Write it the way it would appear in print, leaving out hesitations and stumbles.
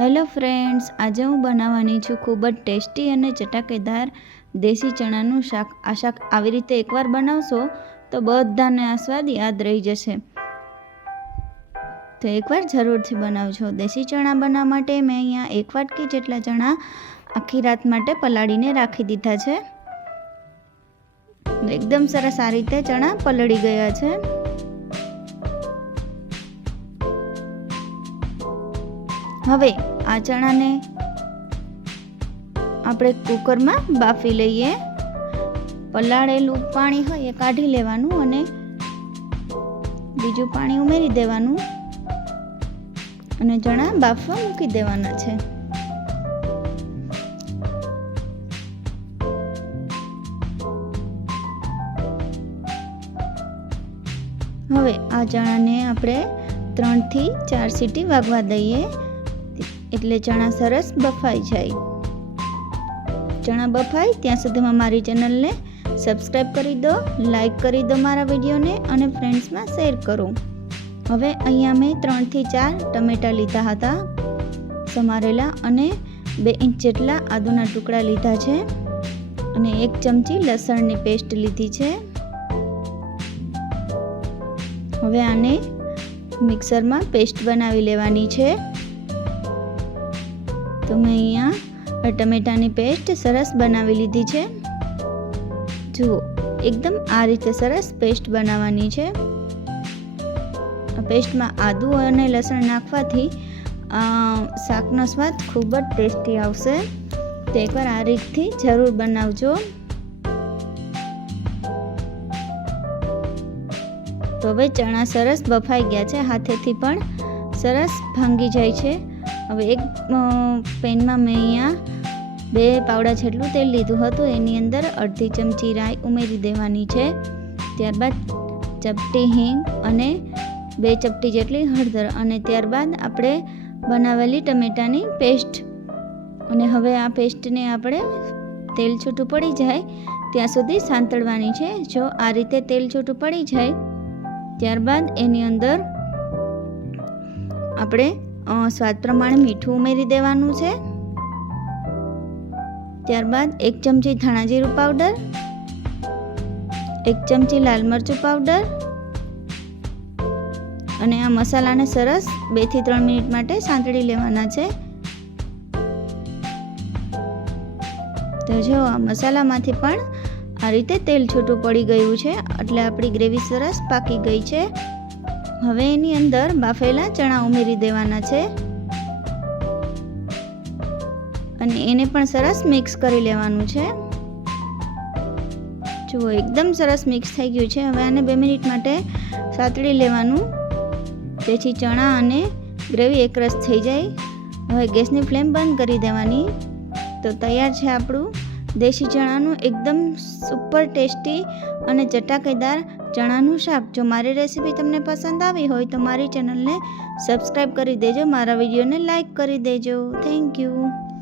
Hello friends, આજે હું બનાવવાની છું ખૂબ જ ટેસ્ટી અને ચટાકેદાર દેશી ચણાનું શાક. આ શાક આવી રીતે એકવાર બનાવશો તો બધાને આ સ્વાદ યાદ રહી જશે. તો એકવાર જરૂરથી બનાવજો. દેશી ચણા બનાવવા માટે મેં અહીંયા 1 વાટકી જેટલા ચણા આખી રાત માટે પલાળીને રાખી દીધા છે. એકદમ સરસ આ રીતે ચણા પલળી ગયા છે. હવે આ ચણાને આપણે કુકરમાં બાફી લઈએ. પલાળેલું પાણી હોય એ કાઢી લેવાનું અને બીજું પાણી ઉમેરી દેવાનું અને ચણા બાફવા મૂકી દેવાના છે. હવે આ ચણાને આપણે 3 થી 4 સીટી વાગવા દઈએ એટલે ચણા સરસ બફાઈ જાય. ચણા બફાય ત્યાં સુધીમાં મારી ચેનલને સબસ્ક્રાઈબ કરી દો, લાઈક કરી દો મારા વિડીયોને અને ફ્રેન્ડ્સમાં શેર કરો. હવે અહીંયા મેં 3 થી 4 ટમેટાં લીધા હતા સમારેલા અને 2 ઇંચ જેટલા આદુના ટુકડા લીધા છે અને 1 ચમચી લસણની પેસ્ટ લીધી છે. હવે આને મિક્સરમાં પેસ્ટ બનાવી લેવાની છે. તો મેં અહીંયા ટમેટાની પેસ્ટ સરસ બનાવી લીધી છે. જુઓ, એકદમ આ રીતે સરસ પેસ્ટ બનાવવાની છે. આ પેસ્ટમાં આદુ અને લસણ નાખવાથી શાકનો સ્વાદ ખૂબ જ ટેસ્ટી આવશે. તો એકવાર આ રીતથી જરૂર બનાવજો. તો હવે ચણા સરસ બફાઈ ગયા છે, હાથેથી પણ સરસ ભાંગી જાય છે. હવે એક પેનમાં મેં અહીંયા 2 પાવડા જેટલું તેલ લીધું હતું. એની અંદર અડધી ચમચી રાઈ ઉમેરી દેવાની છે. ત્યારબાદ ચપટી હિંગ અને 2 ચપટી જેટલી હળદર અને ત્યારબાદ આપણે બનાવેલી ટમેટાની પેસ્ટ. અને હવે આ પેસ્ટને આપણે તેલ છૂટું પડી જાય ત્યાં સુધી સાંતળવાની છે. જો આ રીતે તેલ છૂટું પડી જાય ત્યારબાદ એની અંદર આપણે સ્વાદ પ્રમાણે મીઠું ઉમેરી દેવાનું છે. ત્યારબાદ 1 ચમચી ધાણા જીરું પાવડર, 1 ચમચી લાલ મરચું પાવડર અને આ મસાલાને સરસ 2 થી 3 મિનિટ માટે સાંતળી લેવાના છે. તો જો આ મસાલામાંથી પણ આ રીતે તેલ છૂટું પડી ગયું છે એટલે આપણી ગ્રેવી સરસ પાકી ગઈ છે. હવે એની અંદર બાફેલા ચણા ઉમેરી દેવાના છે અને એને પણ સરસ મિક્સ કરી લેવાનું છે. જુઓ, એકદમ સરસ મિક્સ થઈ ગયું છે. હવે આને 2 મિનિટ માટે સાતળી લેવાનું જેથી ચણા અને ગ્રેવી એકરસ થઈ જાય. હવે ગેસની ફ્લેમ બંધ કરી દેવાની. તો તૈયાર છે આપણું દેશી ચણાનું એકદમ સુપર ટેસ્ટી અને ચટાકેદાર ચણાનું શાક. જો મારી રેસીપી તમને પસંદ આવી હોય તો મારી ચેનલને સબસ્ક્રાઈબ કરી દેજો, મારા વિડીયોને લાઈક કરી દેજો. Thank you.